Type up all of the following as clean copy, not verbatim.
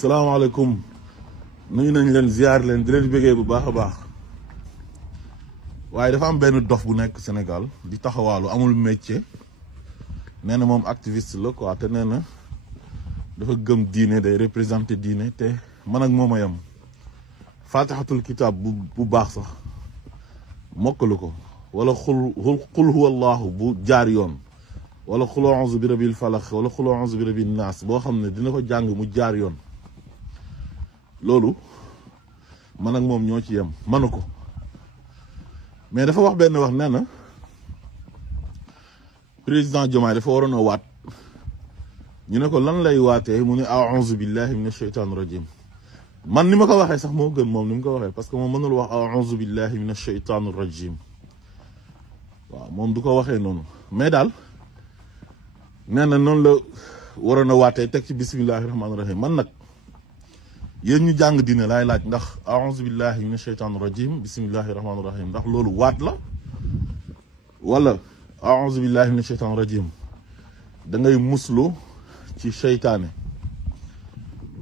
salaamaaleykum nuyu nañ leen ziar leen di leen bëggee bu baax a baax waaye dafa am benn dof bu nekk Sénégal di taxawaalu amul métier nee na moom activiste la quoi te nee na dafa gëm diine day représenté diine te man ak moom a yem fatihatul kitab bu baax sax mokkalu ko wala xul huwa allahu bu jaar yoon wala xul a'uuzu bi rabbil falaq wala xul a'uuzu bi rabbin naas boo xam ne dina ko jàng mu jaar yoon loolu man ak moom ñoo ci yem manu ko mais dafa wax benn wax nee na président Diomaye dafa waroon a waat ñu ne ko lan lay waatee mu ne a'uuzu billahi mina shaytaani rajim man ni ma ko waxee sax moo gën moom ni mu ko waxee parce que moom mënul wax a'uuzu billahi mina shaytaani rajim waaw moom du ko waxee noonu mais daal nee na noonu la waroon a waatee teg ci bismillahi rahmaani rahim man nag yéen ñu jàng diine laay laaj ndax a'uuzu billahi mina shaytaani rajim bismillahi rahmaani rahim ndax loolu waat la wala a'uuzu billahi mina shaytaani rajim da ngay muslu ci seytaane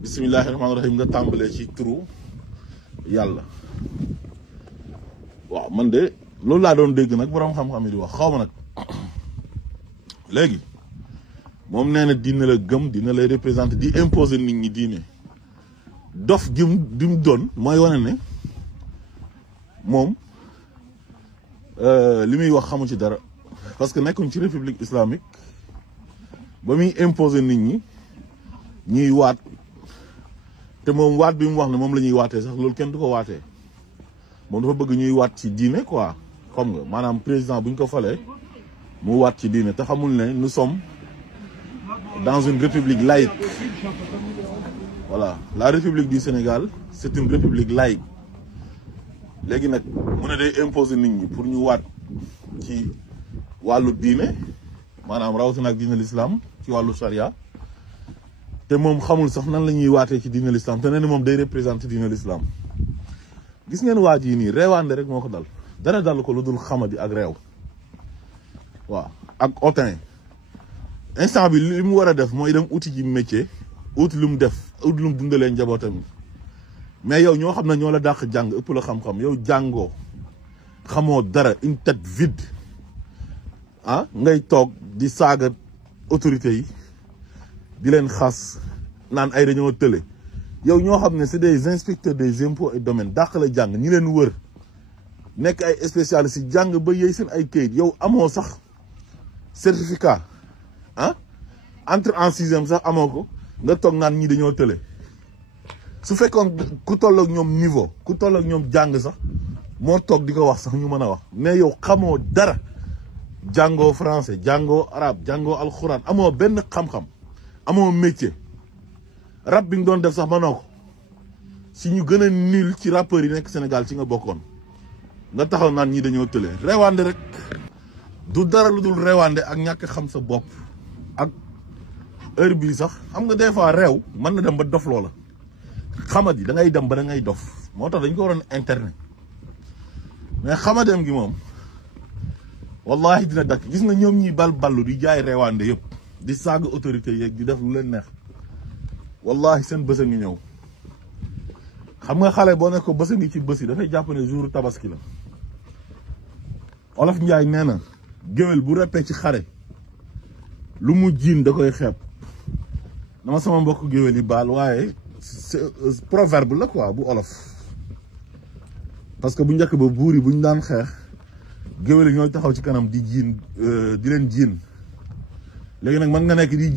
bismillahi rahmaani rahim nga tàmbalee ci turu yàlla waaw man de loolu laa doon dégg nag borom xam-xam yi di wax xaw ma nag léegi moom nee na diine la gëm dina lay représenter di imposer nit ñi diine dof gi mu doon mooy wane ne moom li muy wax xamu ci dara parce que nekkuñ ci république islamique ba muy imposer nit ñi ñuy waat te moom waat bi mu wax ne moom la ñuy waatee sax loolu kenn du ko waatee moom dafa bëgg ñuy waat ci diine quoi xam nga maanaam président bu ñu ko falee mu waat ci diine te xamul ne nous sommes dans une république laïque voilà la république du Sénégal c'est une république laïque léegi nag mu ne day imposer nit ñi pour ñu waat ci wàllu diine maanaam rawatina ak diine l'islam ci wàllu charia te moom xamul sax nan la ñuy waatee ci diine l'islam te nee na moom day représenter diine l'islam gis ngeen waa ji nii reewaande rek moo ko dal dara dal ko lu dul xamadi ak réew waaw ak otin instant bi li mu war a def mooy dem uti ji métier ut lu mu def ut lu mu dundalee njabootam mais yow ñoo xam ne ñoo la dàq jàng ëpp la xam-xam yow jàngoo xamoo dara une tête vide ah ngay toog di saaga autorités yi di leen xas naan ay dañoo tële yow ñoo xam ne c'est des inspecteurs des impôts et domaines dàq la jàng ñi leen wër nekk ay spécialistes yi jàng ba yey seen ay kayit yow amoo sax certificat ah entre en sixième sax amoo ko nga toog naan ñi dañoo tële su fekkoon ku toll ak ñoom niveau ku toll ak ñoom jàng sax moo toog di ko wax sax ñu mën a wax mais yow xamoo dara jàngoo français jàngoo arabe jàngoo alxuraan amoo benn xam-xam amoo métier rap bi nga doon def sax mënoo ko si ñu gën a nul ci rappeurs yi nekk Sénégal ci nga bokkoon nga taxaw naan ñi dañoo tële rewaande rek du dara lu dul rewaande ak ñàkk xam sa bopp ak heure bii sax xam nga des fois réew mën na dem ba dof loola xamadi da ngay dem ba da ngay dof moo tax dañ ko waroon internet mais xamadem gi moom wallahi dina dakk gis nga ñoom ñi ballu di jaay rewaande yëpp di saaga autorité yeeg di def lu leen neex wallahi seen bës a ngi ñëw xam nga xale boo ne ko bës a ngi ci bës yi dafay jàpp ne jour tabaski la Olof Njaay nee na géwél bu reppee ci xare lu mu jiin da koy xeeb dama sama mbokk géwél yi baal waaye proverbe la quoi bu olof parce que bu njëkk ba buur yi bu ñu daan xeex géwél yi ñooy taxaw ci kanam di jiin di leen jiin léegi nag mën nga nekk di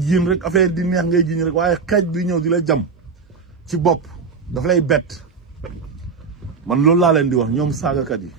jiin rek affaire di neex ngay jiin rek waaye xeej bi ñëw di la jam ci bopp dafa lay bett man loolu laa leen di wax ñoom saagakat yi